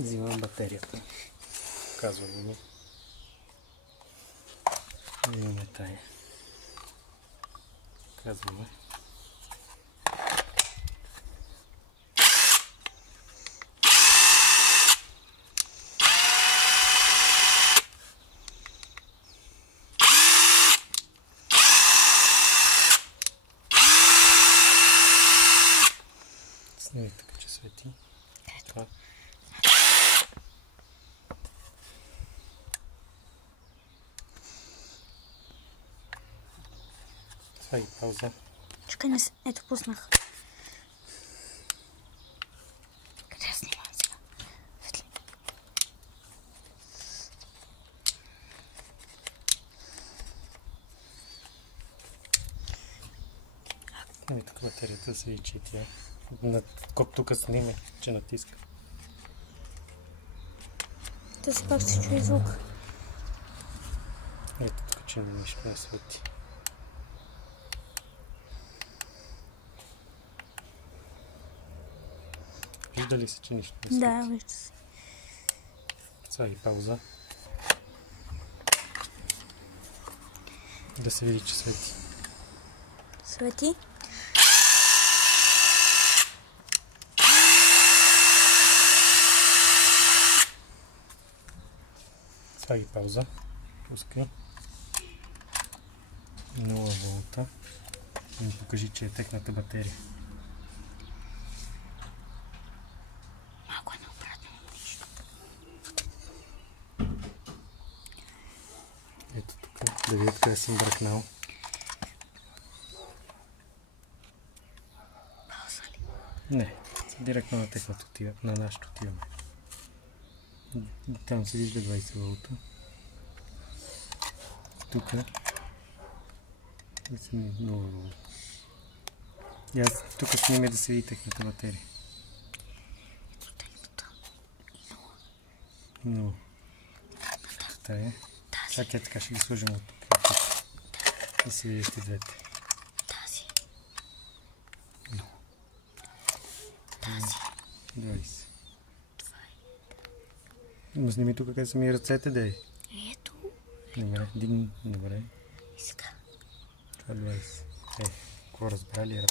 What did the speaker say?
Взимам батерията. Казвам ми. Имаме тая. Казваме. Сними така, че свети. Това. Това и пауза. Чакай, не се. Ето, пуснах. Къде снимам сега? Светли. Ами тук батерията се види, че и тя. Тук сниме, че натиска. Да си пак се чуе звук. Ето тук, че нищо не свети. Вижда ли се, че нищо не свети? Да, вижда се. Сега и пауза. Да се види, че свети. Свети. Сега и пауза. Пускай. 0 волта. И ми покажи, че е текната батерия. Малко е наобратно. Ето тук, да видят къде съм бръкнал. Пауза ли? Не, директно на техното отива, на нашото отиваме. Там се вижда 20 волта. Тук е 0 волта. И аз тук снимаме да се види техната батерия. Ето тъйната. И 0. Та е. Чакай, така ще ги сложим от тук. Да се видят и двете. тази. 20. Но сними тук къде са ми ръцете, да е. Ето. Добре, дигни. Добре. И сега. Това 20. Какво разбрали?